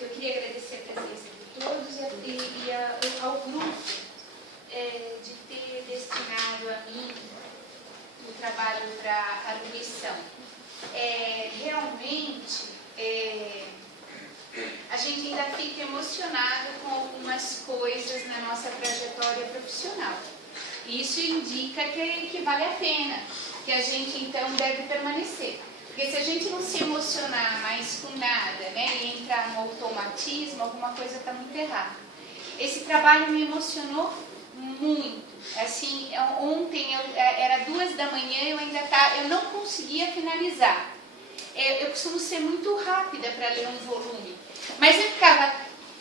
Eu queria agradecer a presença de todos e ao grupo de ter destinado a mim o trabalho para a arguição. Realmente, a gente ainda fica emocionado com algumas coisas na nossa trajetória profissional. Isso indica que vale a pena, que a gente então deve permanecer. Porque se a gente não se emocionar mais com nada, né, e entrar no automatismo, alguma coisa está muito errada. Esse trabalho me emocionou muito. Assim, ontem era 2 da manhã, eu não conseguia finalizar. Eu costumo ser muito rápida para ler um volume, mas eu ficava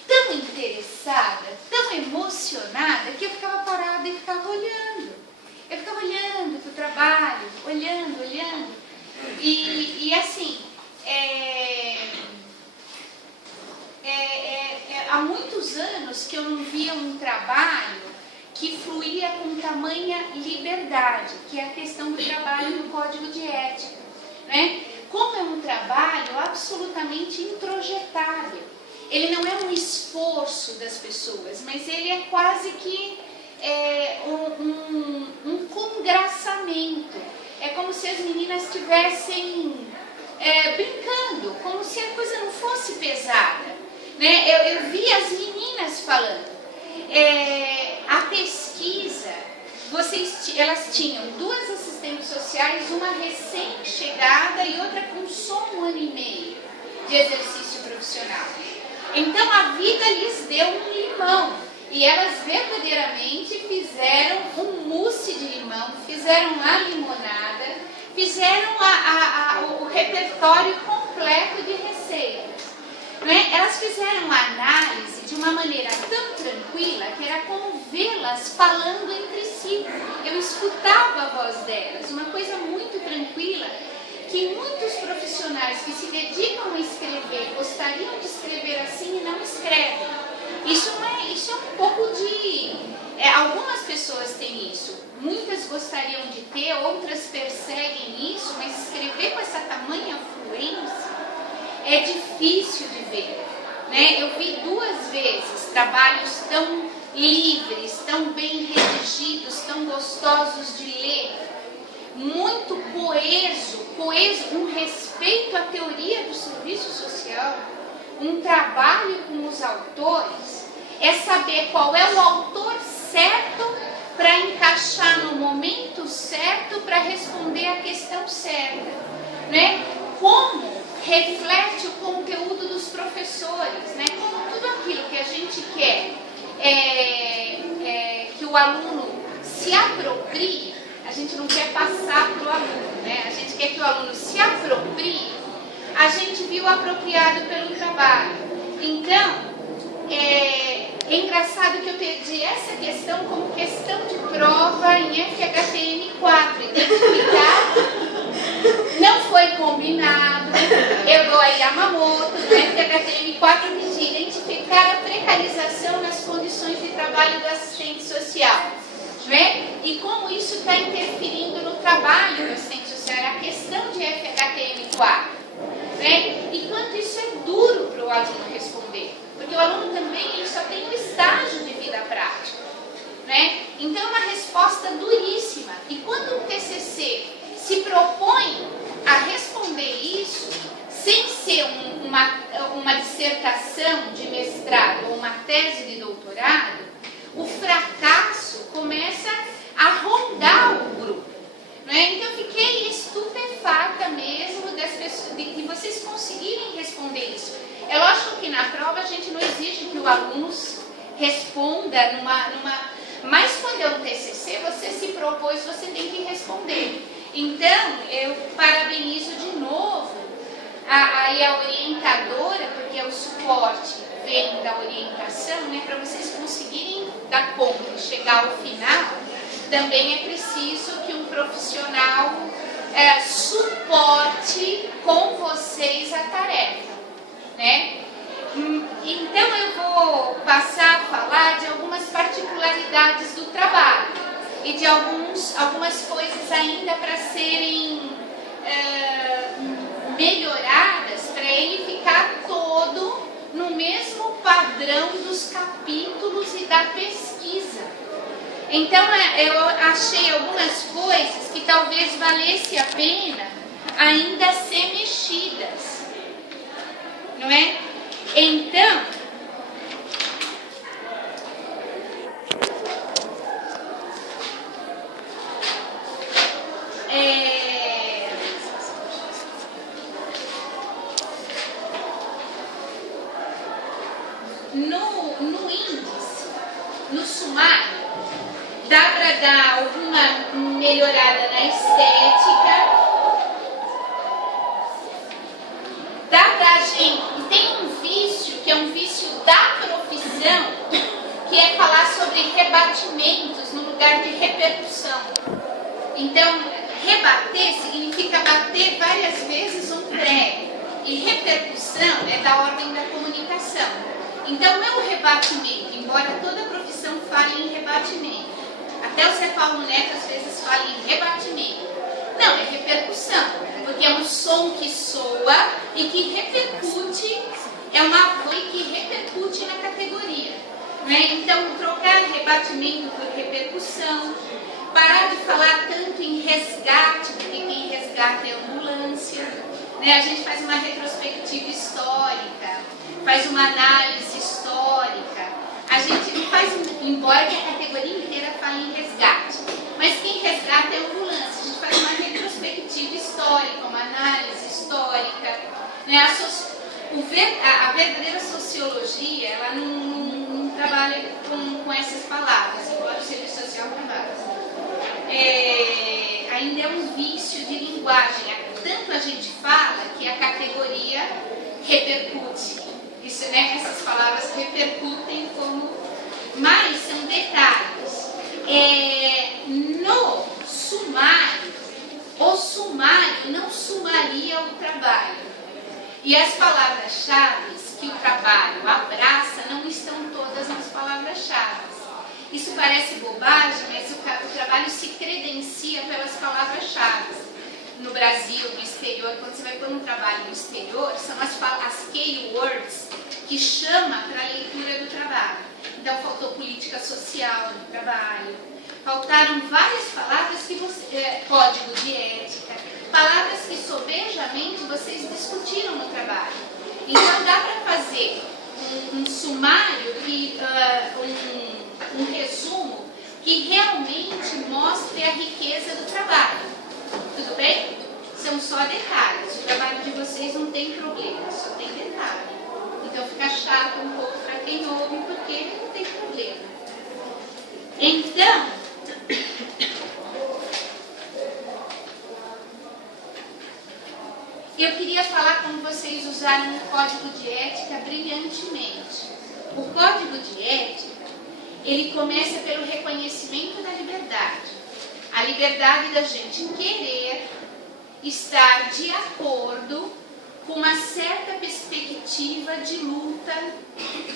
tão interessada, tão emocionada, que eu ficava parada e ficava olhando. Eu ficava olhando para o trabalho, olhando. E assim, há muitos anos que eu não via um trabalho que fluía com tamanha liberdade, que é a questão do trabalho no Código de Ética, né? Como é um trabalho absolutamente introjetável. Ele não é um esforço das pessoas, mas ele é quase que um congraçamento. É como se as meninas estivessem brincando, como se a coisa não fosse pesada, né? Eu vi as meninas falando. A pesquisa, elas tinham 2 assistentes sociais, uma recém-chegada e outra com só 1 ano e meio de exercício profissional. Então a vida lhes deu um limão. E elas verdadeiramente fizeram um mousse de limão, fizeram a limonada, fizeram o repertório completo de receitas. Né? Elas fizeram a análise de uma maneira tão tranquila que era como vê-las falando entre si. Eu escutava a voz delas, uma coisa muito tranquila, que muitos profissionais que se dedicam a escrever gostariam de escrever assim e não escrevem. Isso é um pouco de... algumas pessoas têm isso, muitas gostariam de ter, outras perseguem isso, mas escrever com essa tamanha fluência é difícil de ver, né? Eu vi 2 vezes trabalhos tão livres, tão bem redigidos, tão gostosos de ler, muito coeso, um respeito à teoria do serviço social, um trabalho com os autores, é saber qual é o autor certo para encaixar no momento certo para responder a questão certa, né? Como reflete o conteúdo dos professores, né? Como tudo aquilo que a gente quer que o aluno se aproprie, a gente não quer passar para o aluno, né? A gente quer que o aluno se aproprie, a gente viu apropriado pelo trabalho. Então, é engraçado que eu perdi essa questão como questão de prova em FHTM 4. Identificar, não foi combinado. Eu dou a Yamamoto, no FHTM 4, me identificar a precarização nas condições de trabalho do assistente social. Né? E como isso está interferindo no trabalho do assistente social, a questão de FHTM 4. Né? E quanto isso é duro para o aluno responder, porque o aluno também ele só tem um estágio de vida prática, né? Então é uma resposta duríssima. E quando o TCC se propõe a responder isso, sem ser uma dissertação de mestrado ou uma tese de doutorado, o fracasso começa a rondar o grupo. Né? Então eu fiquei estupefata mesmo de vocês conseguirem responder isso. É lógico que na prova a gente não exige que o aluno responda mas quando é um TCC, você se propôs, você tem que responder. Então eu parabenizo de novo a orientadora, porque o suporte vem da orientação, né? Para vocês conseguirem dar conta e chegar ao final, também é preciso que um profissional suporte com vocês a tarefa, né? Então eu vou passar a falar de algumas particularidades do trabalho e de algumas coisas ainda para serem melhoradas, para ele ficar todo num padrão dos capítulos e da pesquisa. Então, eu achei algumas coisas que talvez valesse a pena ainda ser mexidas, não é? Então, no índice, no sumário, dá para dar alguma melhorada na estética, dá pra gente, tem um vício que é um vício da profissão, que é falar sobre rebatimentos no lugar de repercussão. Então, rebater significa bater várias vezes um prego, e repercussão é da ordem da comunicação. Então, meu rebatimento, embora toda profissão fale em rebatimento, até o Zé Paulo Neto às vezes fala em rebatimento. Não, é repercussão, porque é um som que soa e que repercute, é uma voz que repercute na categoria. Né? Então, trocar rebatimento por repercussão, parar de falar tanto em resgate, porque quem resgata é ambulância. Né? A gente faz uma retrospectiva histórica, faz uma análise histórica. A gente não faz, embora que a categoria inteira fale em resgate, mas quem resgata é ambulância. A gente faz uma retrospectiva histórica, uma análise histórica. Né? A verdadeira sociologia, ela não trabalha com essas palavras, embora o serviço social trabalhe. Ainda é um vício de linguagem. Tanto a gente fala que a categoria repercute. Isso, né? Essas palavras repercutem como... Mas são detalhes. No sumário, o sumário não sumaria o trabalho. E as palavras-chave que o trabalho abraça não estão todas nas palavras-chave. Isso parece bobagem, mas o trabalho se credencia pelas palavras-chave. No Brasil, no exterior, quando você vai pôr um trabalho no exterior, são as keywords que chamam para a leitura do trabalho. Então, faltou política social no trabalho, faltaram várias palavras que código de ética, palavras que sobejamente vocês discutiram no trabalho. Então, dá para fazer um sumário, um resumo que realmente mostre a riqueza do trabalho. Tudo bem? São só detalhes. O trabalho de vocês não tem problema, só tem detalhe. Então fica chato um pouco para quem ouve, porque não tem problema. Então, eu queria falar como vocês usaram o código de ética brilhantemente. O código de ética, ele começa pelo reconhecimento da liberdade. A liberdade da gente querer estar de acordo com uma certa perspectiva de luta,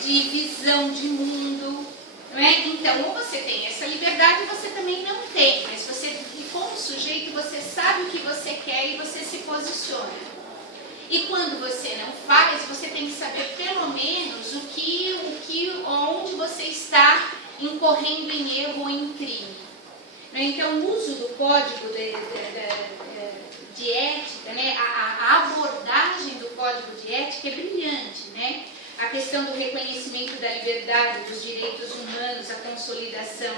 de visão de mundo. Não é? Então, ou você tem essa liberdade, você também não tem. Mas você, como sujeito, você sabe o que você quer e você se posiciona. E quando você não faz, você tem que saber pelo menos onde você está incorrendo em erro ou em crime. Então, o uso do código de ética, né? A abordagem do código de ética é brilhante. Né? A questão do reconhecimento da liberdade, dos direitos humanos, a consolidação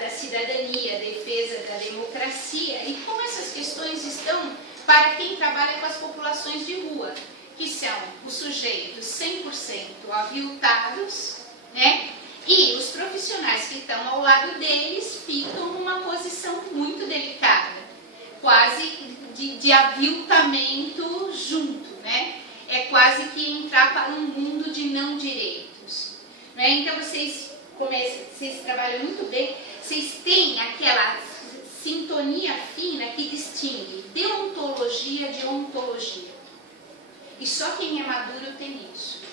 da cidadania, a defesa da democracia, e como essas questões estão para quem trabalha com as populações de rua, que são os sujeitos 100% aviltados, né? E os profissionais que estão ao lado deles ficam numa posição muito delicada, quase de aviltamento junto, né? É quase que entrar para um mundo de não direitos. Né? Então vocês trabalham muito bem, vocês têm aquela sintonia fina que distingue deontologia de ontologia. E só quem é maduro tem isso.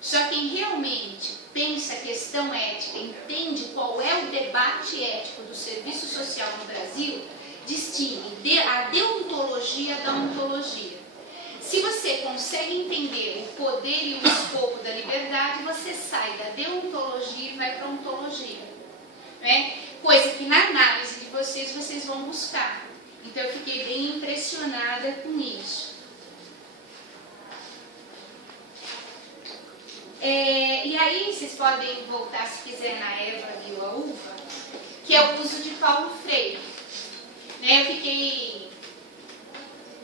Só quem realmente pensa a questão ética, entende qual é o debate ético do serviço social no Brasil, distingue a deontologia da ontologia. Se você consegue entender o poder e o escopo da liberdade, você sai da deontologia e vai para a ontologia. Né? Coisa que na análise de vocês vão buscar. Então eu fiquei bem impressionada com isso. E aí vocês podem voltar, se quiser, na erva e a uva, que é o uso de Paulo Freire. Né?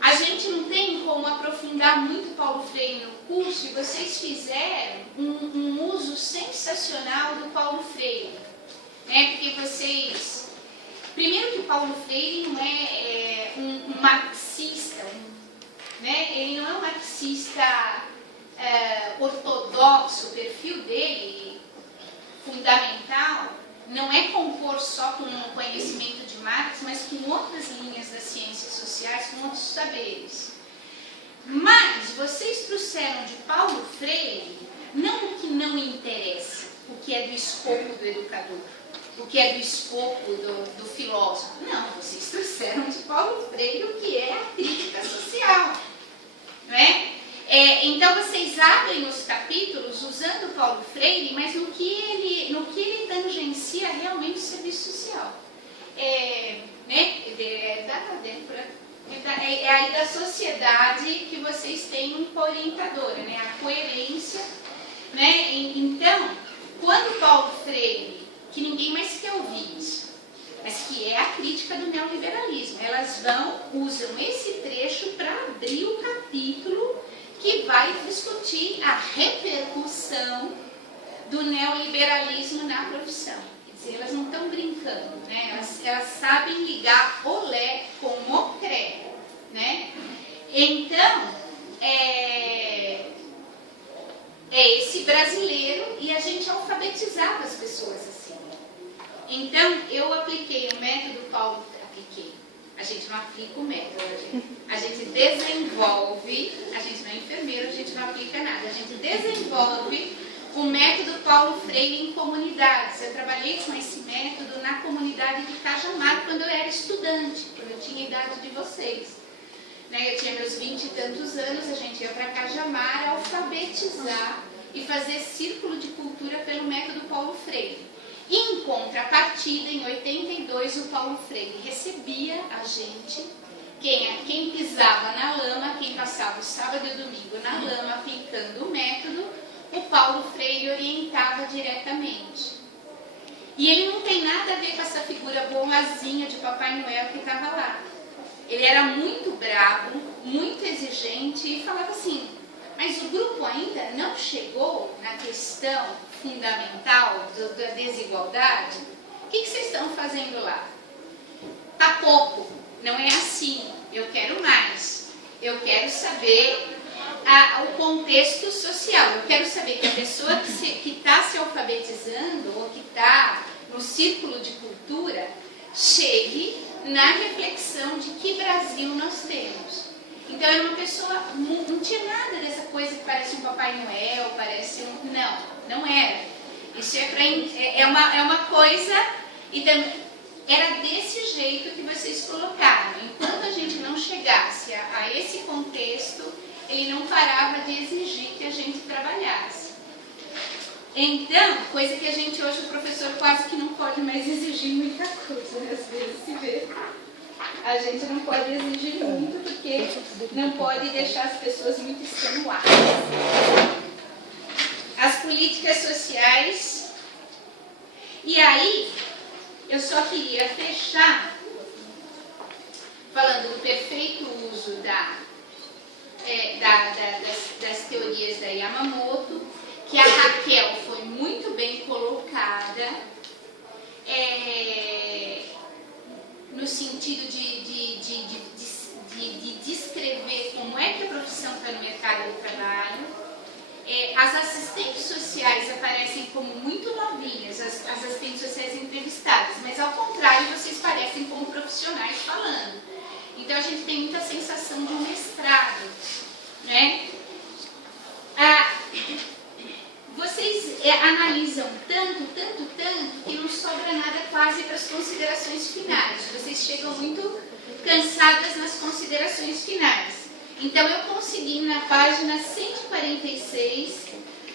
A gente não tem como aprofundar muito Paulo Freire no curso, e vocês fizeram um uso sensacional do Paulo Freire. Né? Porque vocês... Primeiro que Paulo Freire não é um marxista, né? Ele não é um marxista ortodoxo. O perfil dele, fundamental, não é compor só com o conhecimento de Marx, mas com outras linhas das ciências sociais, com outros saberes. Mas vocês trouxeram de Paulo Freire não o que não interessa, o que é do escopo do educador, o que é do escopo do filósofo. Não, vocês trouxeram de Paulo Freire o que é a crítica social. Não é? Então vocês abrem os capítulos usando Paulo Freire, mas no que ele tangencia realmente o serviço social. Né? É aí da sociedade que vocês têm uma orientadora, né? A coerência. Né? Então, quando Paulo Freire, que ninguém mais quer ouvir isso, mas que é a crítica do neoliberalismo, elas usam esse trecho para abrir o capítulo que vai discutir a repercussão do neoliberalismo na profissão. Quer dizer, elas não estão brincando, né? Elas sabem ligar o lé com o cré, né? Então, é esse brasileiro, e a gente alfabetizava as pessoas assim. Então, eu apliquei o método Paulo... A gente não aplica o método, a gente desenvolve, a gente não é enfermeiro, a gente não aplica nada, a gente desenvolve o método Paulo Freire em comunidades. Eu trabalhei com esse método na comunidade de Cajamar quando eu era estudante, quando eu tinha a idade de vocês. Né? Eu tinha meus 20 e tantos anos, a gente ia para Cajamar alfabetizar e fazer círculo de cultura pelo método Paulo Freire. Em contrapartida, em 82, o Paulo Freire recebia a gente, quem pisava na lama, quem passava o sábado e o domingo na lama aplicando o método, o Paulo Freire orientava diretamente. E ele não tem nada a ver com essa figura boazinha de Papai Noel que estava lá. Ele era muito bravo, muito exigente e falava assim, mas o grupo ainda não chegou na questão fundamental da desigualdade? O que vocês estão fazendo lá? Tá pouco, não é assim, eu quero mais. Eu quero saber o contexto social, eu quero saber que a pessoa que está se alfabetizando ou que está no círculo de cultura chegue na reflexão de que Brasil nós temos. Então era uma pessoa, não tinha nada dessa coisa que parece um Papai Noel, parece um... Não era. Isso é uma coisa, e também era desse jeito que vocês colocaram. Enquanto a gente não chegasse a esse contexto, ele não parava de exigir que a gente trabalhasse. Então, coisa que a gente hoje, o professor quase que não pode mais exigir muita coisa, né? Às vezes se vê. A gente não pode exigir muito, porque não pode deixar as pessoas muito extenuadas. As políticas sociais. E aí, eu só queria fechar falando do perfeito uso das teorias da Yamamoto, que a Raquel foi muito bem colocada, no sentido de descrever como é que a profissão está no mercado do trabalho. As assistentes sociais aparecem como muito novinhas, as assistentes sociais entrevistadas, mas ao contrário, vocês parecem como profissionais falando. Então a gente tem muita sensação de um mestrado, né? Vocês analisam tanto, que não sobra nada quase para as considerações finais. Vocês chegam muito cansadas nas considerações finais. Então eu consegui na página 146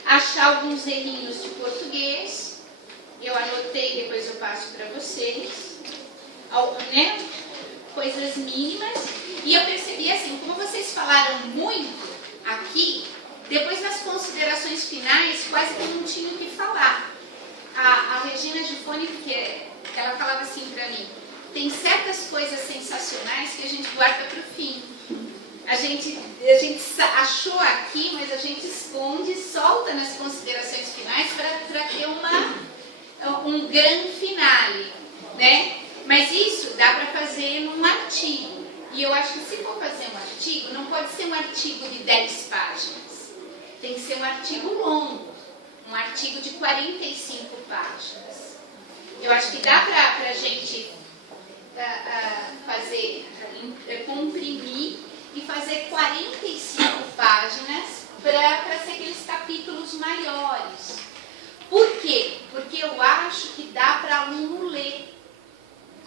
achar alguns errinhos de português. Eu anotei, depois eu passo para vocês, né? Coisas mínimas. E eu percebi assim, como vocês falaram muito aqui, depois nas considerações finais quase que não tinha o que falar. A Regina Gifone, porque ela falava assim para mim, tem certas coisas sensacionais que a gente guarda para o fim. A gente achou aqui, mas a gente esconde, solta nas considerações finais para ter um grande finale, né? Mas isso dá para fazer num artigo. E eu acho que se for fazer um artigo, não pode ser um artigo de 10 páginas. Tem que ser um artigo longo, um artigo de 45 páginas. Eu acho que dá para a gente comprimir e fazer 45 páginas para ser aqueles capítulos maiores. Por quê? Porque eu acho que dá para aluno ler.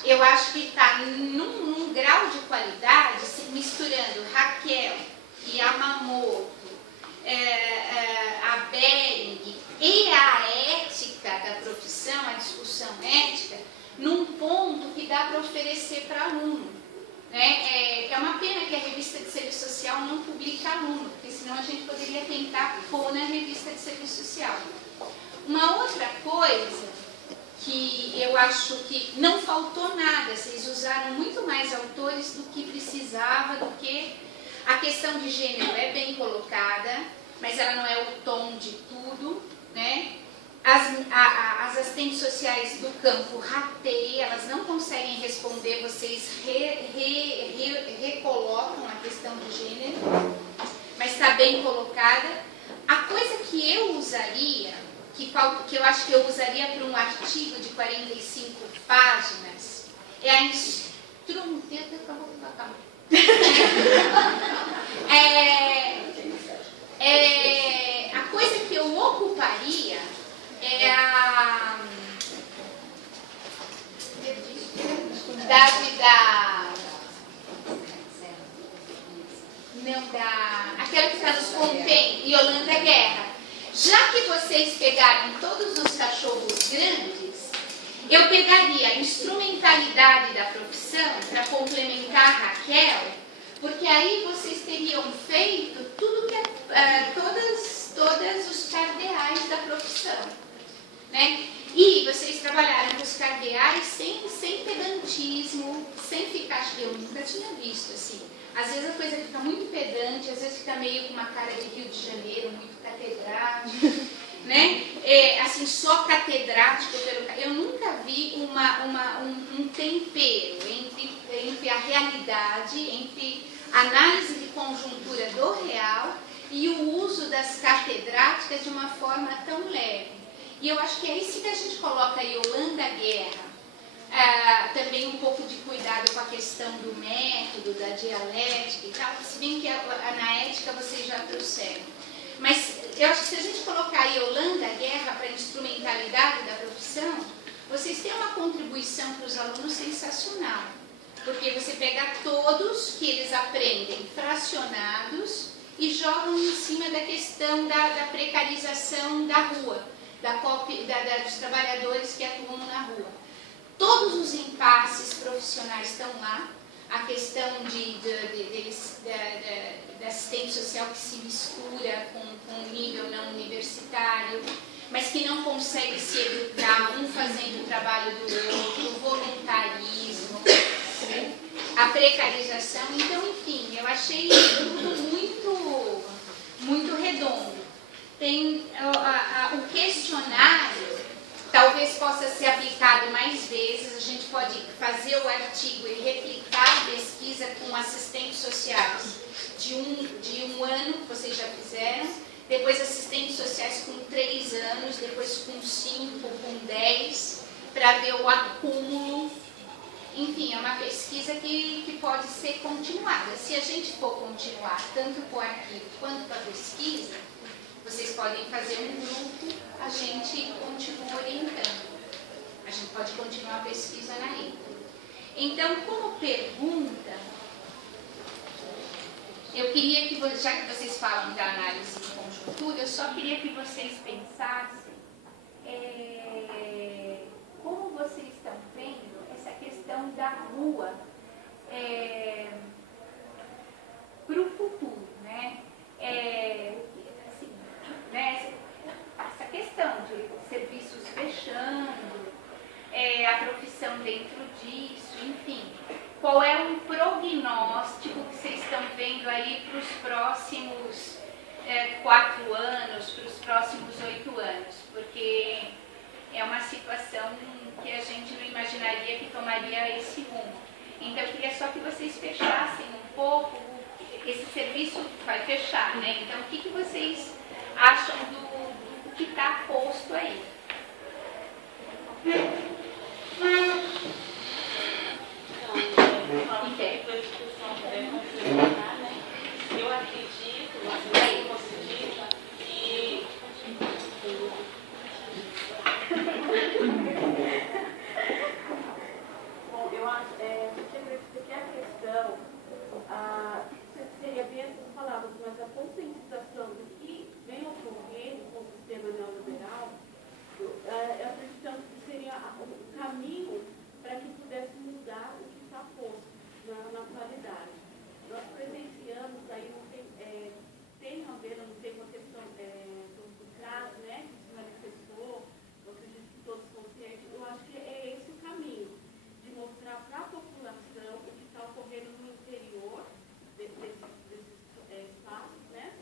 Eu acho que está num grau de qualidade, misturando Raquel, Yamamoto, a Bering e a ética da profissão, a discussão ética, num ponto que dá para oferecer para aluno. Né? É uma pena que a revista de serviço social não publica aluno, porque senão a gente poderia tentar pôr na revista de serviço social. Uma outra coisa que eu acho que não faltou nada, vocês usaram muito mais autores do que precisava, do que a questão de gênero é bem colocada, mas ela não é o tom de tudo, né? As assistentes sociais do campo rateiam, elas não conseguem responder, vocês recolocam a questão do gênero, mas está bem colocada. A coisa que eu usaria, que eu acho que eu usaria para um artigo de 45 páginas, é a a coisa que eu ocuparia é aquela que está nos contém, Yolanda Guerra. Já que vocês pegaram todos os cachorros grandes, eu pegaria a instrumentalidade da profissão para complementar a Raquel, porque aí vocês teriam feito tudo que todos os cardeais da profissão, né? E vocês trabalharam com os cardeais sem pedantismo, sem ficar, eu nunca tinha visto assim. Às vezes a coisa fica muito pedante, às vezes fica meio com uma cara de Rio de Janeiro, muito catedrático, né? Assim, só catedrático. Eu nunca vi um tempero entre a realidade, entre a análise de conjuntura do real e o uso das catedráticas de uma forma tão leve. E eu acho que é isso que a gente coloca a Yolanda Guerra. Também um pouco de cuidado com a questão do método, da dialética e tal, se bem que na ética vocês já trouxeram. Mas eu acho que se a gente colocar a Yolanda Guerra para a instrumentalidade da profissão, vocês têm uma contribuição para os alunos sensacional. Porque você pega todos que eles aprendem fracionados e jogam em cima da questão da precarização da rua, dos trabalhadores que atuam na rua. Todos os impasses profissionais estão lá, a questão da assistente social que se mistura com o nível não universitário, mas que não consegue se educar, um fazendo o trabalho do outro, o voluntarismo, a precarização. Então, enfim, eu achei tudo muito, muito redondo. Tem o questionário, talvez possa ser aplicado mais vezes. A gente pode fazer o artigo e replicar a pesquisa com assistentes sociais de um ano, que vocês já fizeram, depois assistentes sociais com 3 anos, depois com 5, com 10, para ver o acúmulo. Enfim, é uma pesquisa que pode ser continuada. Se a gente for continuar tanto com o arquivo quanto com a pesquisa, vocês podem fazer um grupo, a gente continua orientando. A gente pode continuar a pesquisa na íntegra. Então, como pergunta, eu queria que, já que vocês falam da análise de conjuntura, eu só queria que vocês pensassem como vocês estão vendo essa questão da rua para o futuro, né? Assim, né? Essa questão de serviços fechando, a profissão dentro disso, enfim. Qual é um prognóstico que vocês estão vendo aí para os próximos 4 anos, para os próximos 8 anos? Porque é uma situação que a gente não imaginaria que tomaria esse rumo. Então, eu queria só que vocês fechassem um pouco. Esse serviço vai fechar, né? Então, o que vocês acham do que está posto aí? Eu acredito, mas eu considero que bom, eu acho que a questão seria bem essas palavras, mas a conscientização do que vem ocorrendo com o sistema neoliberal, eu acredito que seria o caminho para que pudesse mudar o que está posto na atualidade. Nós presenciamos aí, não tem a ver, eu não sei, com a questão do CRAS, né, que se manifestou, eu acredito que todos conscientes, eu acho que é esse o caminho, de mostrar para a população o que está ocorrendo no interior desses espaços, né,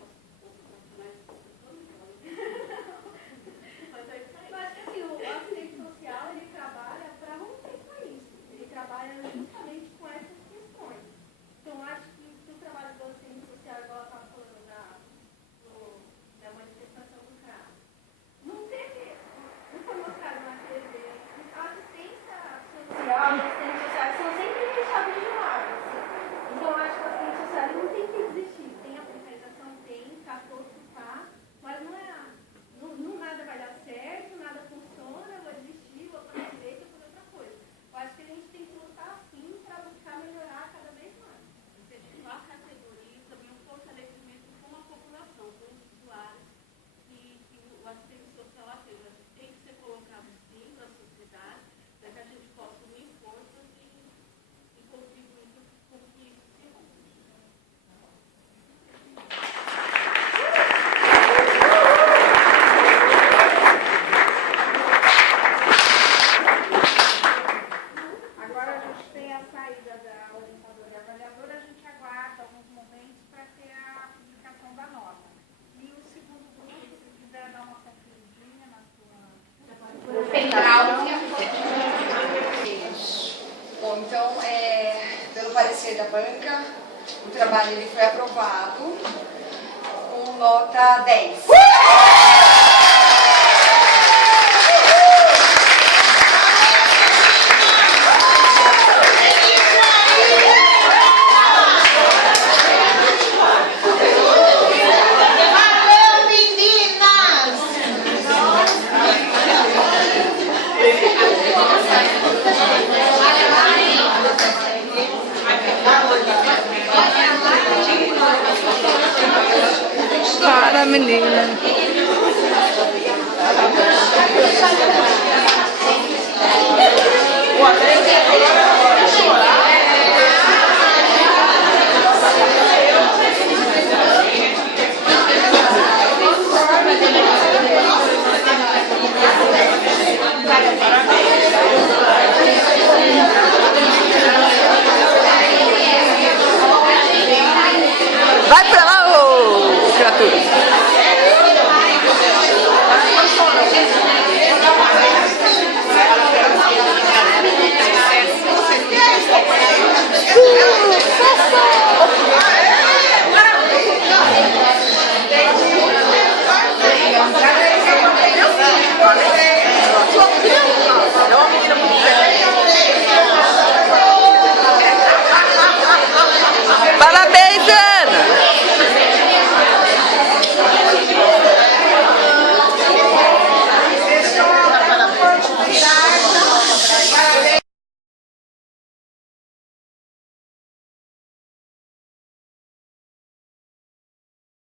mas é isso aí. Mas assim, o assistente social, ele trabalha para romper com isso, ele trabalha justamente com essas questões. Então, acho que o trabalho do assistente social, igual ela estava falando da manifestação do CRAS, não foi mostrado na TV. A assistência social, os assistentes sociais são sempre deixados de lado. Assim. Então, acho que o assistente social não tem que existir. Tem a precarização, tem, está todo tá, mas não é. Nada vai dar certo, nada funciona, vou desistir, vou para a direita, vou fazer outra coisa. Eu acho que a gente tem que lutar assim para buscar melhorar cada vez mais. Incentivar a categoria e também um fortalecimento com a população, com os usuários que o assistente social atende. Tem que ser colocado sim na sociedade, para que a gente possa unir forças e contribuir com que isso se rompa. Agora a gente tem a saída da orientadora e avaliadora, a gente aguarda alguns momentos para ter a publicação da nota. E o segundo grupo, se quiser dar uma conferidinha na sua... Bom, então, pelo parecer da banca, o trabalho ele foi aprovado com nota 10. Para, menina.